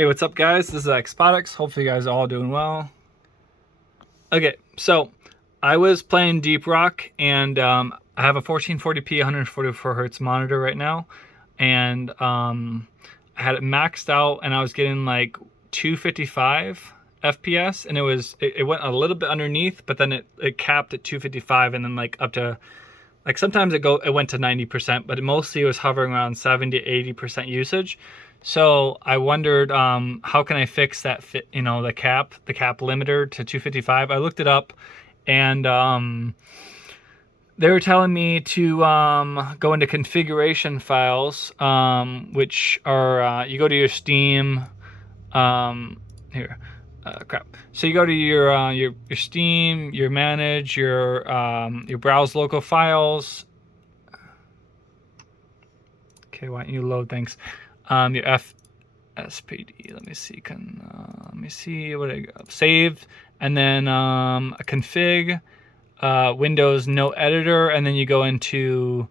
Hey, what's up, guys? This is Xbotics. Hopefully you guys are all doing well. Okay, so I was playing Deep Rock, and I have a 1440p 144 hertz monitor right now, and I had it maxed out, and I was getting like 255 FPS, and it went a little bit underneath, but then it capped at 255, and then like up to like sometimes it went to 90%, but mostly it was hovering around 70 to 80% usage. So I wondered, how can I fix that? The cap limiter to 255. I looked it up, and they were telling me to go into configuration files, which are you go to your Steam. Here, crap. So you go to your Steam, your manage, your browse local files. Okay, why don't you load things? Your FSPD. Let me see. What I got? Save, and then a config, Windows no editor, and then you go into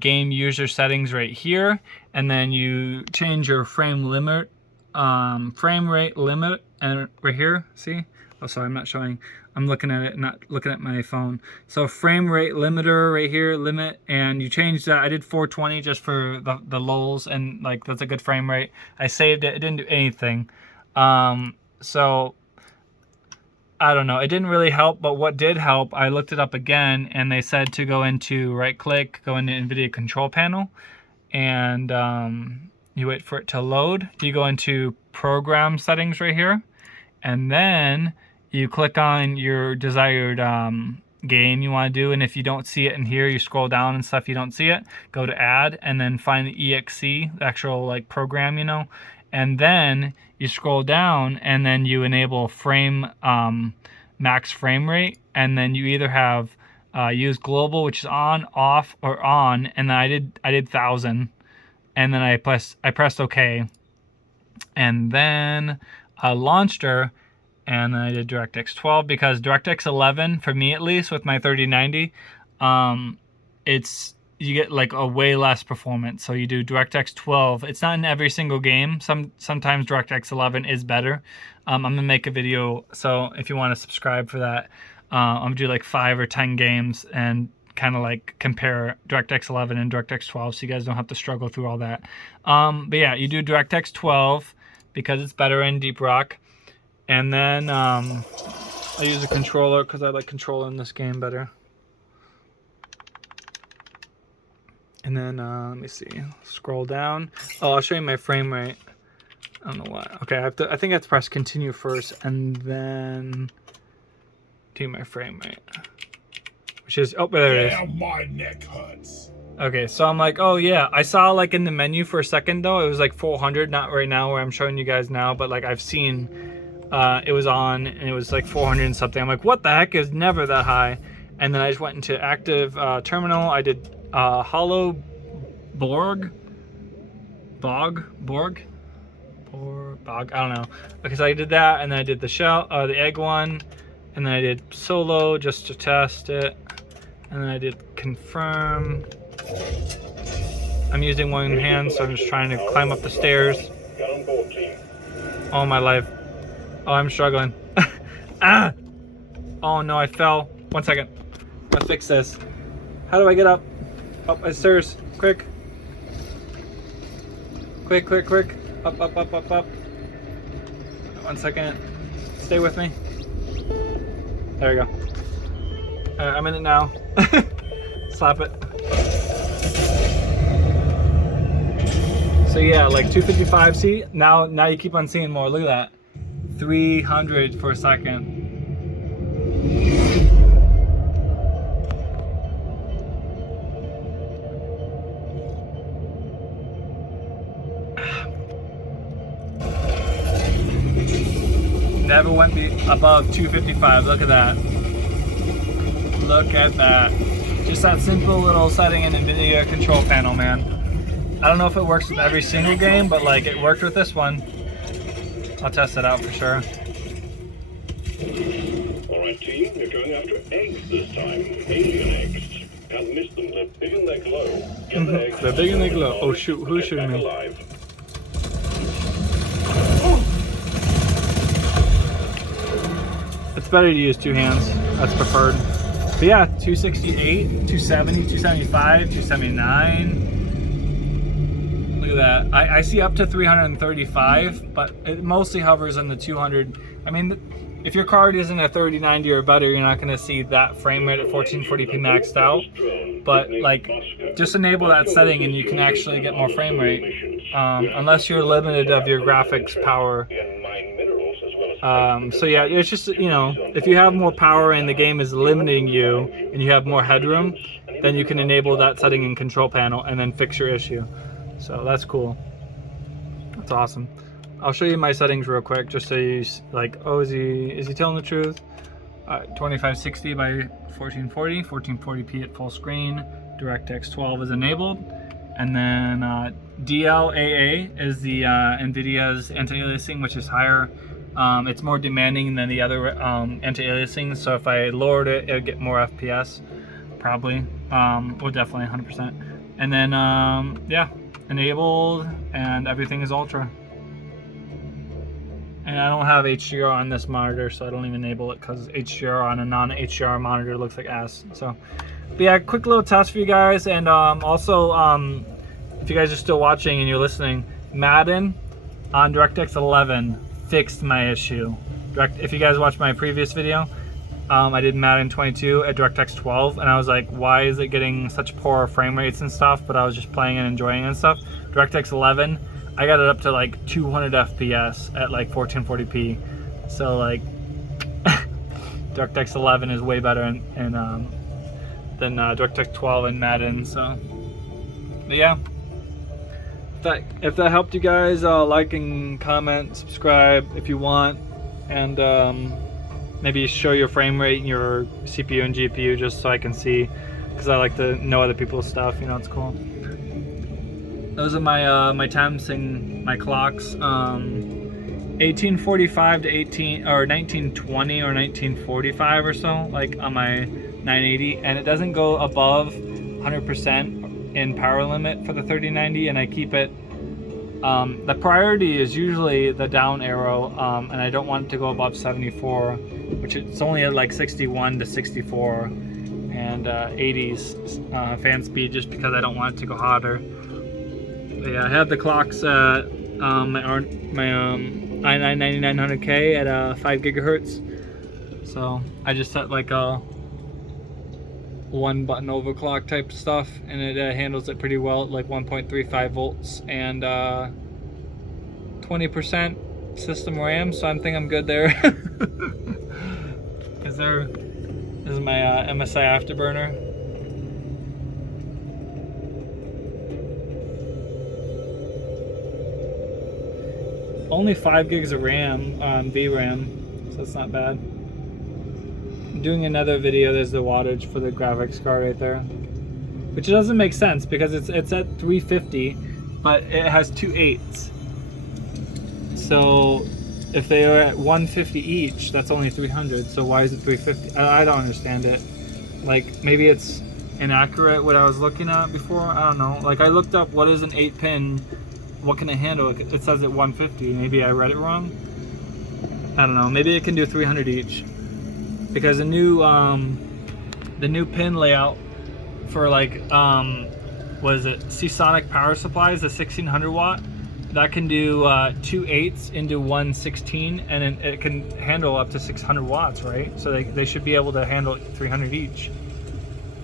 game user settings right here, and then you change your frame rate limit, and right here, see? Oh, sorry, I'm not showing. I'm looking at it, not looking at my phone. So frame rate limiter right here, limit, and you change that. I did 420 just for the lulls, and like that's a good frame rate. I saved it. It didn't do anything. So I don't know. It didn't really help, but what did help, I looked it up again, and they said to go into right-click, go into Nvidia control panel, and you wait for it to load. You go into program settings right here, and then you click on your desired game you want to do, and if you don't see it in here, you scroll down and stuff, you don't see it, go to add, and then find the exe, the actual like program, and then you scroll down, and then you enable max frame rate, and then you either have use global, which is on, off, or on, and then I did 1000, and then I pressed OK, and then I launched her, and then I did DirectX 12, because DirectX 11, for me at least, with my 3090, you get like a way less performance. So you do DirectX 12. It's not in every single game. Sometimes DirectX 11 is better. I'm gonna make a video, so if you want to subscribe for that, I'm gonna do like 5 or 10 games and kind of like compare DirectX 11 and DirectX 12, so you guys don't have to struggle through all that. But yeah, you do DirectX 12 because it's better in Deep Rock. And then I use a controller because I like controlling this game better. And then let me see. Scroll down. Oh, I'll show you my frame rate. I don't know why. Okay, I think I have to press continue first, and then do my frame rate, which is there it is. Yeah, my neck hurts. Okay, so I'm like, oh yeah, I saw like in the menu for a second though, it was like 400, not right now where I'm showing you guys now, but like I've seen. It was on, and it was like 400 and something. I'm like, what the heck, is never that high? And then I just went into active terminal. I did hollow bog, I don't know. Okay, so I did that, and then I did the egg one, and then I did solo just to test it, and then I did confirm. I'm using one hand, so I'm just trying to climb up the stairs. Get on board, team. Oh my life. Oh, I'm struggling. Ah! Oh no, I fell. 1 second. Let's fix this. How do I get up? Up my stairs. Quick. Quick. Up. 1 second. Stay with me. There we go. I'm in it now. Slap it. So yeah, like 255. See? Now you keep on seeing more. Look at that. 300 for a second. Never went above 255. Look at that. Look at that. Just that simple little setting in Nvidia control panel, man. I don't know if it works with every single game, but like it worked with this one. I'll test it out for sure. Alright team, you're going after eggs this time. Alien eggs. Can't miss them, they're big and they glow. Get the eggs. They're big and they glow. Oh shoot, who's shooting me? Alive. Oh, better to use two hands. That's preferred. But yeah, 268, 270, 275, 279. Look at that. I see up to 335, but it mostly hovers in the 200. I mean, if your card isn't a 3090 or better, you're not going to see that frame rate at 1440p maxed out. But like, just enable that setting and you can actually get more frame rate, unless you're limited of your graphics power. So yeah, it's just, you know, if you have more power and the game is limiting you and you have more headroom, then you can enable that setting in control panel and then fix your issue. So that's cool. That's awesome. I'll show you my settings real quick just so you like, oh, is he telling the truth? 2560 by 1440, 1440p at full screen. DirectX 12 is enabled. And then DLAA is the Nvidia's anti-aliasing, which is higher. It's more demanding than the other anti-aliasing, so if I lowered it, it would get more FPS, probably. Well, definitely 100%. And then, yeah, enabled, and everything is ultra. And I don't have HDR on this monitor, so I don't even enable it because HDR on a non-HDR monitor looks like ass. So, but yeah, quick little test for you guys, and also, if you guys are still watching and you're listening, Madden on DirectX 11 fixed my issue. If you guys watched my previous video, I did Madden 22 at DirectX 12, and I was like, why is it getting such poor frame rates and stuff? But I was just playing and enjoying it and stuff. DirectX 11, I got it up to like 200 FPS at like 1440p. So like, DirectX 11 is way better than DirectX 12 and Madden. So, but yeah. If that helped you guys, like and comment, subscribe if you want, and maybe show your frame rate and your CPU and GPU just so I can see, because I like to know other people's stuff. You know, it's cool. Those are my my times and my clocks. 1845 to 1920 or 1945 or so, like on my 980, and it doesn't go above 100% in power limit for the 3090, and I keep it, the priority is usually the down arrow, and I don't want it to go above 74, which it's only at like 61 to 64 and 80s fan speed, just because I don't want it to go hotter. But yeah, I have the clocks at my i9-9900K at 5 gigahertz, so I just set like a one button overclock type stuff, and it handles it pretty well at like 1.35 volts and 20% system RAM, so I think I'm good there. This is my MSI Afterburner. Only 5 gigs of RAM, VRAM, so that's not bad. Doing another video, there's the wattage for the graphics card right there, which doesn't make sense because it's at 350, but it has 2 8s. So if they are at 150 each, that's only 300. So why is it 350? I don't understand it. Like, maybe it's inaccurate what I was looking at before. I don't know. Like, I looked up what is an 8-pin, what can it handle. It says at 150. Maybe I read it wrong. I don't know. Maybe it can do 300 each. Because the new pin layout for like what is it, Seasonic power supplies, the 1600 watt, that can do 2 8s into 1 16, and it can handle up to 600 watts, right? So they should be able to handle 300 each.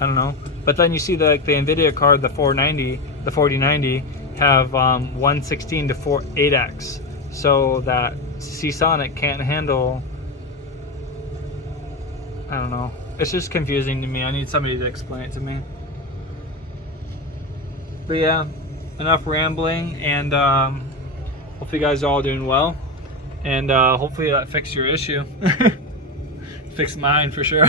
I don't know. But then you see the Nvidia card, the 4090 have 116 to 8x, so that Seasonic can't handle. I don't know. It's just confusing to me. I need somebody to explain it to me. But yeah, enough rambling, and hopefully you guys are all doing well, and hopefully that fixed your issue. Fixed mine for sure.